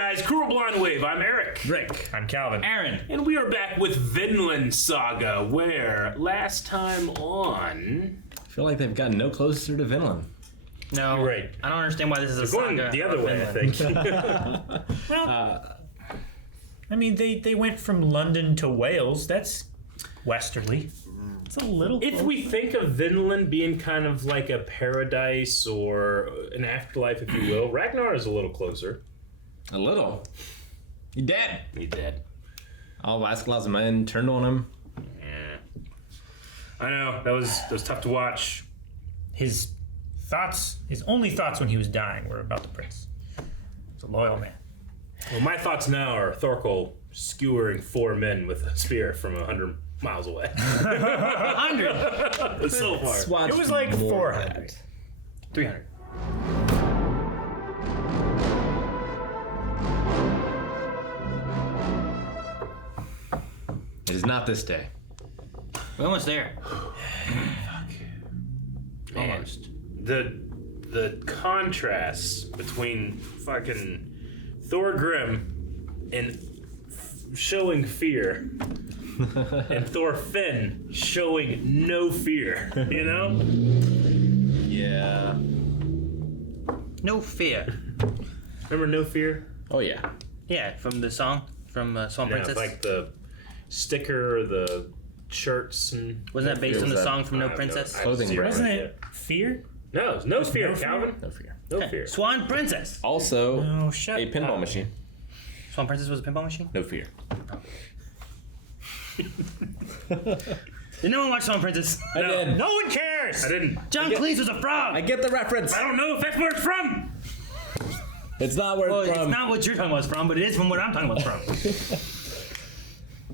guys, Cruel Blind Wave. I'm Eric. Rick. I'm Calvin. Aaron. And we are back with Vinland Saga, where last time on... I feel like they've gotten no closer to Vinland. No, You're right. I don't understand why this is a Going saga. the other way, I think. Well, I mean, they went from London to Wales. That's westerly. It's a little. If we think of Vinland being kind of like a paradise or an afterlife, if you will, Ragnar is a little closer. A little. He dead. He dead. All of Askeladd's men turned on him. Yeah. I know, that was tough to watch. his only thoughts when he was dying were about the prince. He's a loyal man. Well, my thoughts now are Thorkel skewering 4 men with a spear from 100 miles away. 100. So far. It was like 400. 300. It is not this day. We're almost there. Man, Almost. the contrast between fucking Thorgrim and showing fear and Thorfinn showing no fear, you know? Yeah. No fear. Remember No Fear? Oh, yeah. Yeah, from the song from Swan Yeah, Princess. like the sticker, the shirts, and Wasn't that based on the Feels song from I No have Princess? I have Clothing zero brand. Wasn't idea. it fear? No, it's no fear, no fear? Calvin. No fear. No fear. Swan Princess. Also, Oh, shut a pinball up. machine. Swan Princess was a pinball machine? No fear. Did no one watch Swan Princess? I did. No one cares. I didn't. John Cleese was a frog. I get the reference. I don't know if that's where it's from. It's not where Well, it's from. it's not what you're talking about it's from, but it is from what I'm talking about it's from.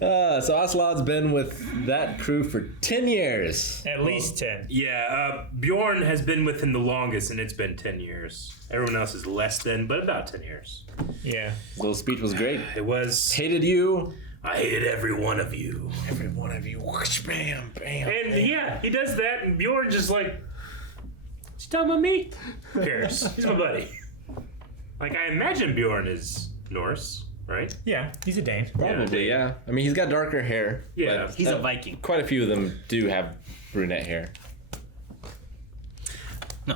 So Askeladd's been with that crew for 10 years. At least 10. Yeah, Bjorn has been with him the longest, and it's been 10 years. Everyone else is less than, but about 10 years. Yeah. His little speech was great. It was. Hated you. I hated every one of you. Every one of you. Whoosh, bam, bam. And yeah, he does that, and Bjorn just like, is he talking about me? Who cares? He's my buddy. Like, I imagine Bjorn is Norse, right? Yeah, he's a Dane. Probably, yeah. I mean, he's got darker hair. Yeah. but, He's a Viking. Quite a few of them do have brunette hair.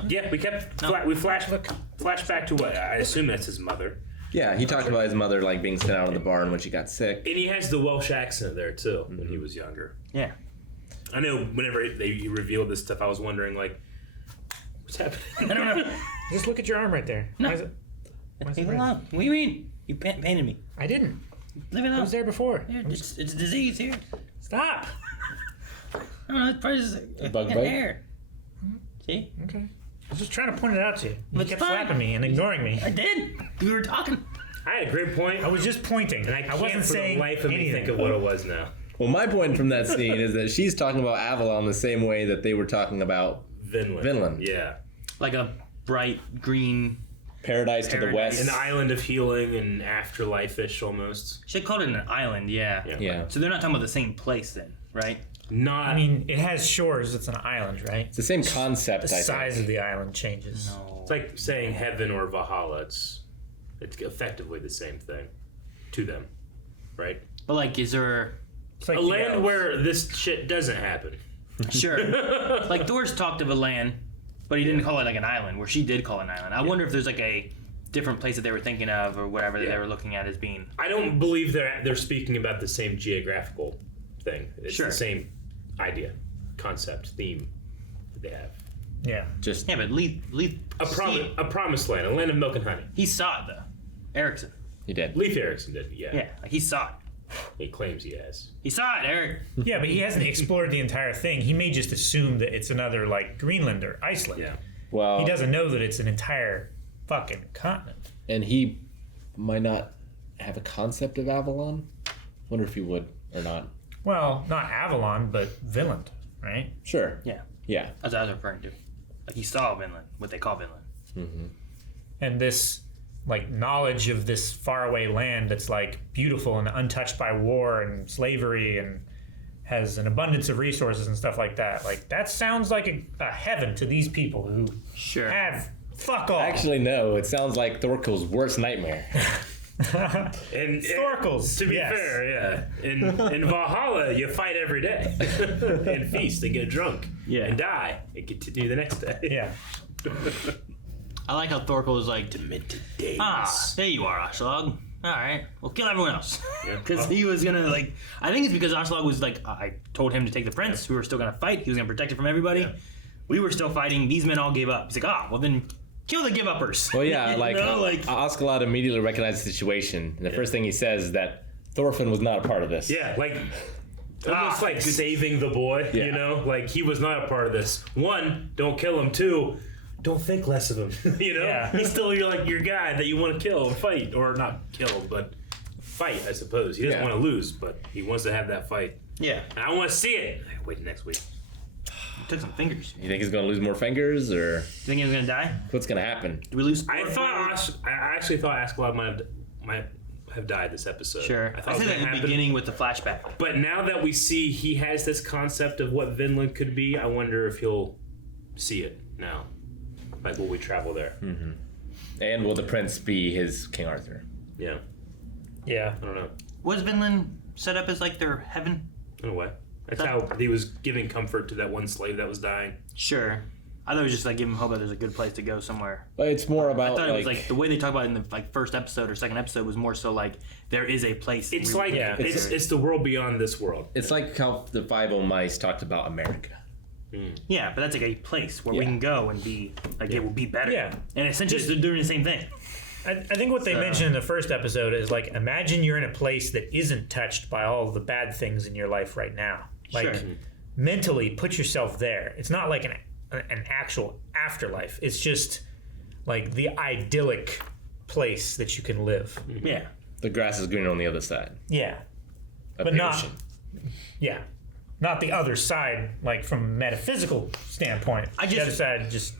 Yeah, we kept, we flash back to what? I assume that's his mother. Yeah, he talked about his mother like being sent out of the barn when she got sick. And he has the Welsh accent there, too, when he was younger. Yeah. I know whenever they revealed this stuff, I was wondering, like, what's happening? I don't know. Just look at your arm right there. No. Why is it? Why is Leave it it red? alone. What do you mean? You painted me. I didn't. Leave it I alone. was there before. Yeah, it's a disease here. Stop. I don't know. It's probably just bug bite? hair. See? Okay. I was just trying to point it out to you. You It's kept fine. slapping me and ignoring me. I did. We were talking. I had a great point, I was just pointing. and I can't wasn't for saying the life of me anything. think of what it was now. Well, my point from that scene is that she's talking about Avalon the same way that they were talking about Vinland. Yeah. Like a bright green. Paradise to the Paradise. west. An island of healing and afterlife-ish almost. Should call it an island, yeah. Yeah. So they're not talking about the same place then, right? Not. I mean, it has shores. It's an island, right? It's the same concept, The I size think. of the island changes. No. it's like saying heaven or Valhalla. It's effectively the same thing to them, right? But like, is there It's like A the land elves. where this shit doesn't happen. sure? Like Thor's talked of a land, but he didn't call it like an island. Where she did call it an island. I wonder if there's like a different place that they were thinking of or whatever that they were looking at as being. I don't believe they're speaking about the same geographical thing. It's Sure. the same idea, concept, theme that they have. Yeah. Just Yeah, but Leith A promised land, a land of milk and honey. he saw it though. Erickson. he did. Leif Erikson did, yeah. Yeah, like he saw it. He claims he has. He saw it, Eric. Yeah, but he hasn't explored the entire thing. He may just assume that it's another, like, Greenland or Iceland. Yeah. Well, He doesn't know that it's an entire fucking continent. and he might not have a concept of Avalon. Wonder if he would or not. Well, not Avalon, but Vinland, right? Sure. Yeah, Yeah. that's what I was referring to. Like he saw Vinland, what they call Vinland. And this, like, knowledge of this faraway land that's, like, beautiful and untouched by war and slavery and has an abundance of resources and stuff like that. Like, that sounds like a heaven to these people who Sure. have fuck all. Actually, no. It sounds like Thorkel's worst nightmare. And Storkles, to be yes. fair, yeah. In Valhalla, you fight every day and feast and get drunk and die and continue the next day. Yeah. I like how Thorkel was like, Demented days. there you are, Askeladd. All right, well, kill everyone else. Yeah. Because he was gonna like, I think it's because Askeladd was like, I told him to take the prince. We were still gonna fight. He was gonna protect it from everybody. Yeah. We were still fighting. These men all gave up. He's like, well then, kill the give uppers. Well, yeah, You like, know, Askeladd immediately recognized the situation, and the first thing he says is that Thorfinn was not a part of this. Yeah, like almost like saving the boy, Yeah. you know? Like he was not a part of this. One, don't kill him. Two, don't think less of him. You know? Yeah. He's still your guy that you want to kill and fight. Or not kill, but fight, I suppose. He doesn't Yeah. want to lose, but he wants to have that fight. yeah, And I want to see it. Wait next week. took some fingers. You think he's going to lose more fingers, or Do you think he was gonna die? what's going to happen? Did we lose? I actually thought Askeladd might have died this episode. Sure. I thought I it was said that gonna in the happen. beginning with the flashback. But now that we see he has this concept of what Vinland could be, I wonder if he'll see it now. Like, will we travel there? And will the prince be his King Arthur? Yeah, Yeah. I don't know. Was Vinland set up as like their heaven? In a way. That's how he was giving comfort to that one slave that was dying. Sure. I thought it was just like giving hope that there's a good place to go somewhere. But it's more I about thought it was like the way they talk about it in the like first episode or second episode was more so like there is a place. It's we- like, Yeah. it's the world beyond this world. it's like how the Five O Mice talked about America. yeah, but that's like a place where we Yeah. can go and be like it will be better. Yeah. And essentially they're doing the same thing. I think what they mentioned in the first episode is like, imagine you're in a place that isn't touched by all of the bad things in your life right now. Like, Sure. mentally put yourself there. It's not like an actual afterlife. It's just like the idyllic place that you can live. Yeah. The grass is greener on the other side. Yeah. Of But the not- ocean. Yeah. Not the other side, like from a metaphysical standpoint. The other side just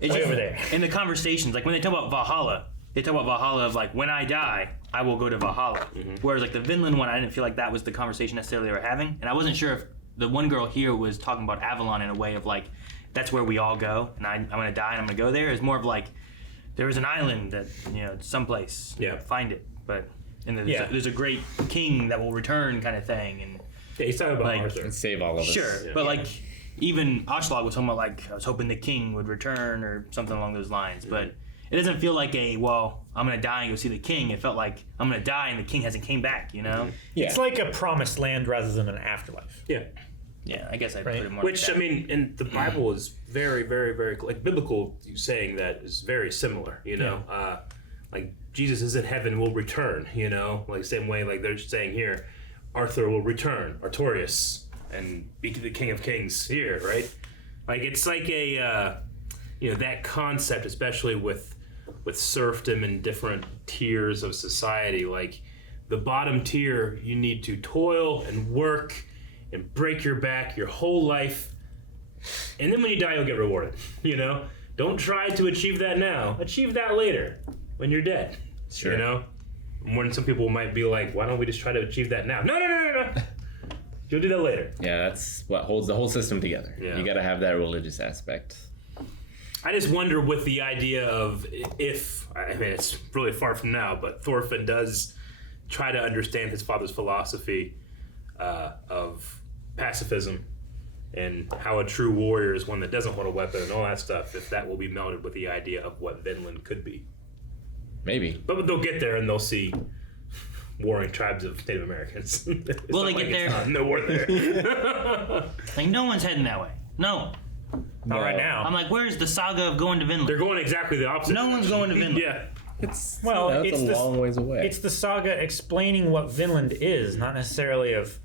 It's way just, over there. in the conversations, like when they talk about Valhalla, they talk about Valhalla of like when I die, I will go to Valhalla. Whereas like the Vinland one, I didn't feel like that was the conversation necessarily they were having, and I wasn't sure if the one girl here was talking about Avalon in a way of like that's where we all go, and I'm gonna die and I'm gonna go there. It's more of like there is an island that someplace. Yeah. Find it, but and there's a great king that will return kind of thing, and Yeah, he's talking about Like- Arthur. And save all of us. sure, but like even Askeladd was talking about like I was hoping the king would return or something along those lines, but. It doesn't feel like I'm gonna die and go see the king. It felt like I'm gonna die and the king hasn't came back, Yeah. It's like a promised land rather than an afterlife. Yeah. Yeah, I guess I put Right. it more. Which, like I that. mean, in the Bible is very, very, very, like, biblical saying that is very similar, like, Jesus is in heaven, will return, like, same way, like, they're saying here, Arthur will return, Artorias, and be the King of Kings here, right? Like, it's like a, that concept, especially with serfdom and different tiers of society, like, the bottom tier, you need to toil and work and break your back your whole life, and then when you die you'll get rewarded. Don't try to achieve that now, achieve that later when you're dead. Sure. When some people might be like, why don't we just try to achieve that now? No, you'll do that later. Yeah, that's what holds the whole system together. Yeah. You got to have that religious aspect. I just wonder with the idea of if, I mean, it's really far from now, but Thorfinn does try to understand his father's philosophy of pacifism and how a true warrior is one that doesn't hold a weapon and all that stuff, if that will be melded with the idea of what Vinland could be. Maybe. But they'll get there and they'll see warring tribes of Native Americans. It's Will not they like get it's there? not no war there. like no one's heading that way. No, Not right now. I'm like, where's the saga of going to Vinland? They're going exactly the opposite. No one's going to Vinland. Yeah. It's Well, it's it's a the- long ways away. It's the saga explaining what Vinland is, not necessarily of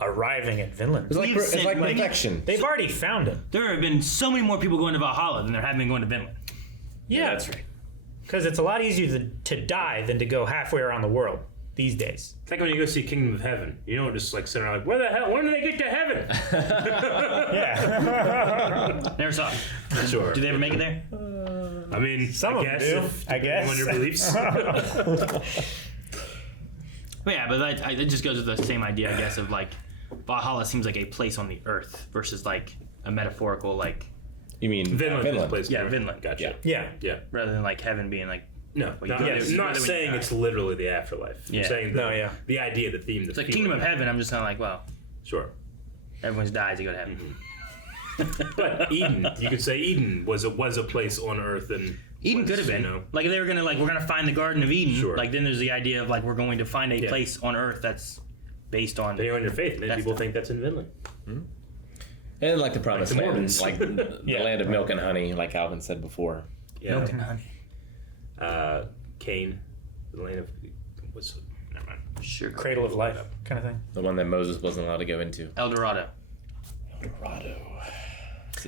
arriving at Vinland. It's like, You've it's said like many- perfection. They've already found it. There have been so many more people going to Valhalla than there have been going to Vinland. Yeah, That's right. because it's a lot easier to die than to go halfway around the world these days. It's like when you go see Kingdom of Heaven. You don't just like sit around like, where the hell? When do they get to heaven? Yeah. Never saw it. Sure. Did they ever make it there? I mean, Some I of them guess do, if, I guess. on your beliefs. But yeah, but it just goes with the same idea, I guess, of like Valhalla seems like a place on the earth versus like a metaphorical like You mean Vinland is a place. Yeah, to- Vinland. Gotcha. Yeah. Yeah. rather than like heaven being like No, Well, you not, go yeah, there- I'm you go not there when saying you it's literally the afterlife. Yeah. I'm saying the idea, the theme. It's like Kingdom of Heaven. I'm just kind of like, well, Sure. everyone dies, you go to heaven. But Eden, you could say Eden was a place on Earth, and Eden was, could have been. You know, Like, if they were going to, like, we're going to find the Garden of Eden. Sure. Like, then there's the idea of, like, we're going to find a Yeah. place on Earth that's based on. depending on your faith, and then That's people the- think that's in Vinland. And like the promised Like the land, Mormons. like the land of milk and honey, like Alvin said before. Yeah. Milk and honey. Cain, the land of what's never mind. Sugar. Cradle of life kind of thing. The one that Moses wasn't allowed to go into. El Dorado. Dorado.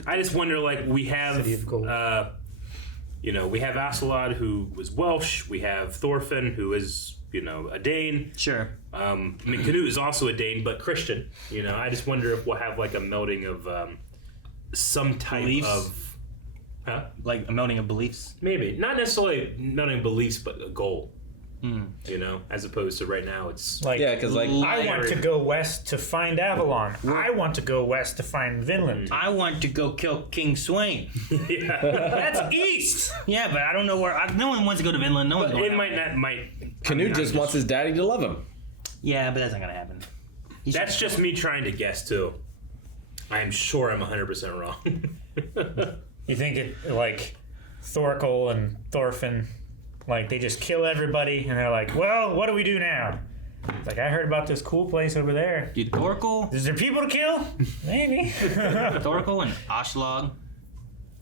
I just wonder, like, we have, City of Gold. we have Askeladd, who was Welsh. We have Thorfinn, who is, a Dane. Sure. I mean, Canute is also a Dane, but Christian. I just wonder if we'll have, like, a melding of some type Beliefs? of... Huh? Like a melding of beliefs. Maybe. Not necessarily melding beliefs, but a goal. As opposed to right now, it's... Like, Yeah, because like I want to go west to find Avalon. I want to go west to find Vinland. I want to go kill King Swain. That's east. Yeah, but I don't know where. No one wants to go to Vinland. No one's going. It out. might... Canute just wants his daddy to love him. Yeah, but that's not gonna happen. That's just me trying to guess, too. I'm sure I'm 100% wrong. You think it like Thorkel and Thorfinn, like they just kill everybody and they're like, well, what do we do now? It's like, I heard about this cool place over there. Dude, Thorkel Is there people to kill? Maybe. and Askeladd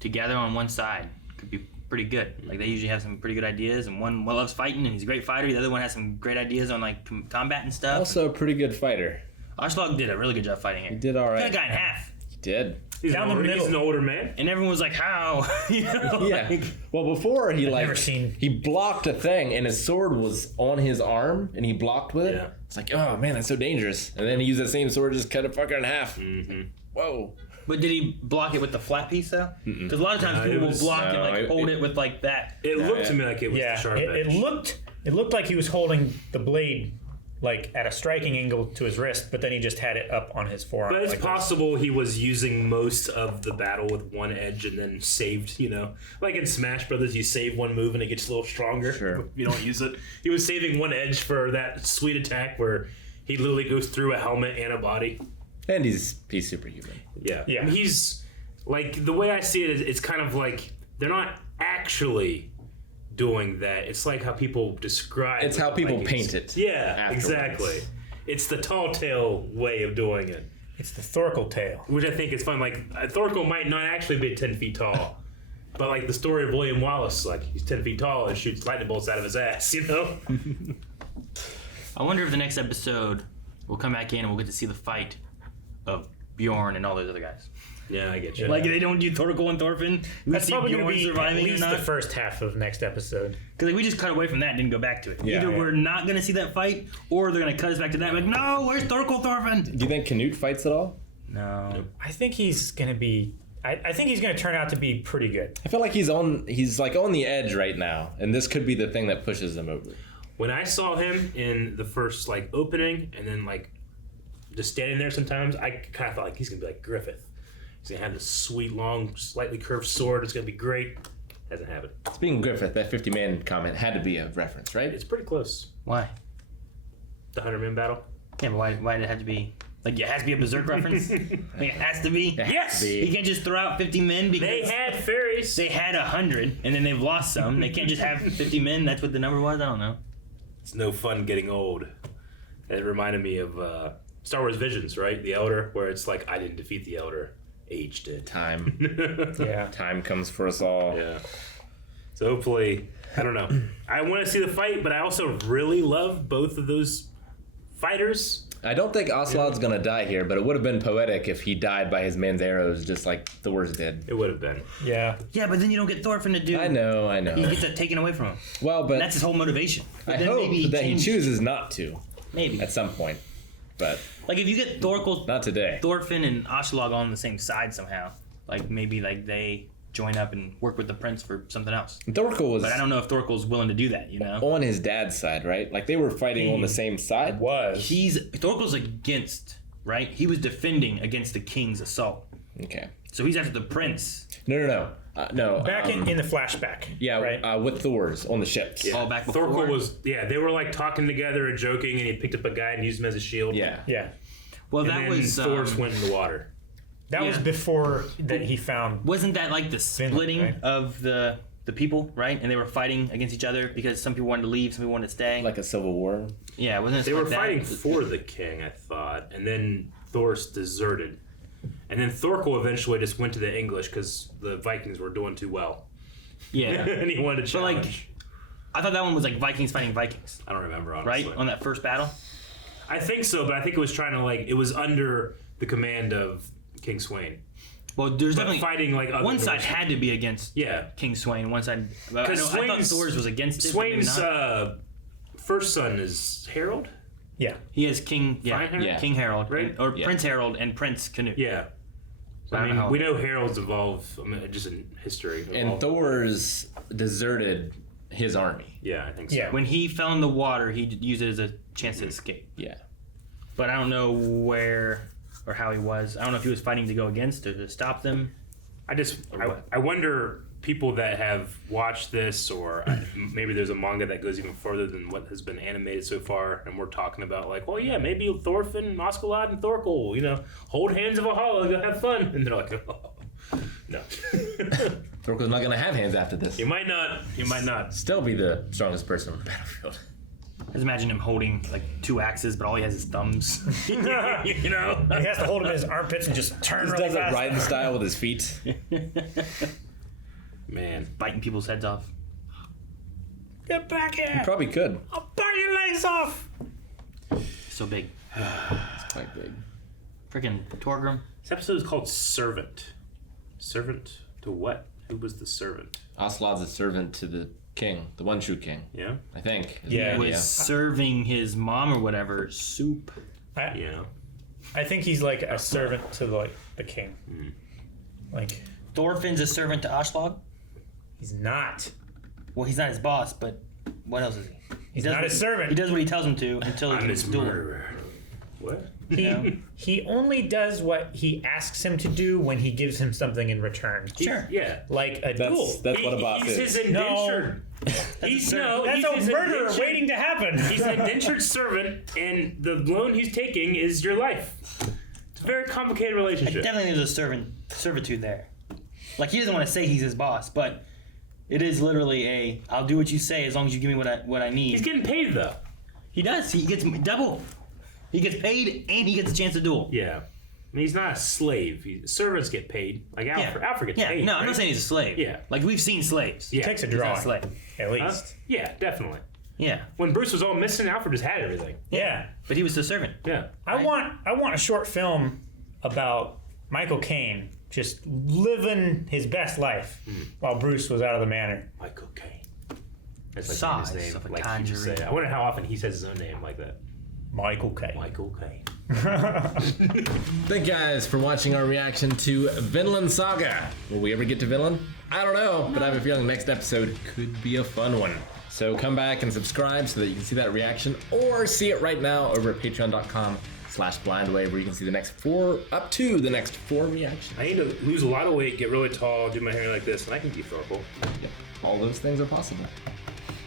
together on one side could be pretty good. Like they usually have some pretty good ideas, and one loves fighting and he's a great fighter. The other one has some great ideas on like combat and stuff. Also a pretty good fighter. Askeladd did a really good job fighting it. He did all Cut a right. guy in half, He did. He's Down the middle. He's an older man. and everyone was like, "How?" Yeah. Like, Well, before he never seen- he blocked a thing, and his sword was on his arm, and he blocked with it. Yeah. It's like, oh man, that's so dangerous. And then he used that same sword, just cut a fucker in half. Mm-hmm. Whoa. but did he block it with the flat piece though? Because a lot of times No, people it will was- block and no, like it- hold it with like that. It looked yeah. to me like it was the Yeah, sharp it edge. looked like he was holding the blade like at a striking angle to his wrist, but then he just had it up on his forearm. But it's like this. possible he was using most of the battle with one edge and then saved, Like in Smash Brothers, you save one move and it gets a little stronger. Sure. If you don't use it. He was saving one edge for that sweet attack where he literally goes through a helmet and a body. And he's superhuman. Yeah. Yeah. He's, like, the way I see it is it's kind of like they're not actually doing that. It's like how people describe It's it, how people like paint it. Yeah, afterwards. exactly. It's the tall tale way of doing it. It's the Thorkel tale. Which I think is fun. Like, Thorkel might not actually be 10 feet tall. But, like, the story of William Wallace, like, he's 10 feet tall and shoots lightning bolts out of his ass, I wonder if the next episode we'll come back in and we'll get to see the fight of Bjorn and all those other guys. Yeah, I get you. Like they don't do Thorkel and Thorfinn. We That's see probably going to Bjorn be at surviving or least not. the first half of next episode. Because like, we just cut away from that and didn't go back to it. Yeah. Either Yeah. we're not going to see that fight, or they're going to cut us back to that. Like, no, where's Thorkel Thorfinn? Do you think Canute fights at all? No. I think he's going to be. I think he's going to turn out to be pretty good. I feel like he's like on the edge right now, and this could be the thing that pushes him over. When I saw him in the first, like, opening and then, like, just standing there sometimes, I kind of felt like he's going to be like Griffith. He's going to have this sweet, long, slightly curved sword. It's going to be great. Hasn't happened. Speaking of Griffith, that 50-man comment had to be a reference, right? It's pretty close. Why? The 100-man battle. Yeah, but why did it have to be... Like, it has to be a Berserk reference? Like, it has to be? Yes! You can't just throw out 50 men because... They had fairies. They had 100, and then they've lost some. They can't just have 50 men. That's what the number was? I don't know. It's no fun getting old. And it reminded me of Star Wars Visions, right? The Elder, where it's like, I didn't defeat the Elder. Age did. Time. Yeah. Time comes for us all. Yeah. So hopefully, I don't know. I want to see the fight, but I also really love both of those fighters. I don't think Askeladd's gonna die here, but it would have been poetic if he died by his man's arrows, just like Thor's did. It would have been. Yeah. Yeah, but then you don't get Thorfinn to do... I know. He gets that taken away from him. Well, but That's his whole motivation. But I then hope maybe that he changes- chooses not to Maybe. at some point, but Like, if you get not today. Thorfinn and Askeladd on the same side somehow, like, maybe, like, they join up and work with the prince for something else. Thorkel was But I don't know if Thorkel's willing to do that, you know? on his dad's side, right? Like they were fighting on the same side. Was. Thorkel's against, right? He was defending against the king's assault. Okay. So he's after the prince. No. Back in the flashback. Yeah, right? with Thor's on the ships. Yeah. Oh, back before? Thorkel was, they were like talking together and joking, and he picked up a guy and used him as a shield. Yeah. Yeah. Well, And that then was Thor's went in the water. That was Yeah. before that he found. Wasn't that like the splitting right? of the people, right? And they were fighting against each other because some people wanted to leave, some people wanted to stay. Like a civil war. Yeah, wasn't it? They were like fighting that? for the king, I thought, and then Thor's deserted. And then Thorkel eventually just went to the English because the Vikings were doing too well. Yeah. And he wanted to But challenge. like, I thought that one was like Vikings fighting Vikings, I don't remember, right? honestly. On that first battle. I think so, but I think it was trying to it was under the command of King Sweyn. Well, there's But definitely fighting other one side Norse- had to be against Yeah. King Sweyn. One side, I thought Sweyn's- Thor's was against it. But maybe Sweyn's not. First son is Harold? Yeah. He has King, Harold? Yeah. King Harold, Right? or Yeah. Prince Harold and Prince Canute. Yeah. I I don't mean, know. we know Harold's involved, just in history. And involved. Thor's deserted his army. Yeah, I think so. Yeah. When he fell in the water, he used it as a chance to escape. Yeah. But I don't know where or how he was. I don't know if he was fighting to go against or to stop them. I wonder, people that have watched this, or maybe there's a manga that goes even further than what has been animated so far, and we're talking about well, yeah, maybe Thorfinn, Askeladd, and Thorkel, hold hands of Valhalla, go have fun, and they're like, oh, no. Thorkel's not gonna have hands after this. You might not. Still be the strongest person on the battlefield. I just imagine him holding like 2 axes, but all he has is thumbs. He has to hold him in his armpits and just turn He really does it fast. riding style with his feet. Man. Biting people's heads off. Get back here! Probably could. I'll bite your legs off! So big. It's quite big. Freaking Torgrim. This episode is called Servant. Servant to what? Who was the servant? Askeladd's a servant to the king, the one true king. Yeah? I think. Yeah. He was serving his mom or whatever soup. Yeah. I think he's like a servant to the king. Like, Thorfinn's a servant to Askeladd. he's not. Well, he's not his boss, but what else is he? He's does not what- his servant. He does what he tells him to until he I'm can his do it. murderer. What? He only does what he asks him to do when he gives him something in return. Sure. Yeah. Like a duel. That's what a boss He's is. his indentured. That's That's he's his a murderer indentured- waiting to happen. He's an indentured servant, and the loan he's taking is your life. It's a very complicated relationship. Definitely there's a servitude there. Like, he doesn't want to say he's his boss, but it is literally I'll do what you say as long as you give me what I need. He's getting paid though. He does. He gets double. He gets paid and he gets a chance to duel. Yeah. I mean, he's not a slave. Servants get paid. Like Alfred. Alfred gets Yeah, paid. no, I'm right? not saying he's a slave. Yeah. Like, we've seen slaves. Yeah. Takes a He's not draw, a slave. at Huh? least. Yeah, definitely. Yeah. When Bruce was all missing, Alfred just had everything. Yeah. But he was the servant. Yeah. I want a short film about Michael Caine just living his best life while Bruce was out of the manor. Michael Caine. That's like Size his name. of a Like he just tangerine. said. I wonder how often he says his own name like that. Michael Caine. Michael Caine. Thank you guys for watching our reaction to Vinland Saga. Will we ever get to Vinland? I don't know, but I have a feeling next episode could be a fun one. So come back and subscribe so that you can see that reaction, or see it right now over at patreon.com/blindwave, where you can see up to the next 4 reactions. I need to lose a lot of weight, get really tall, do my hair like this, and I can be Thorkel. Yep. All those things are possible.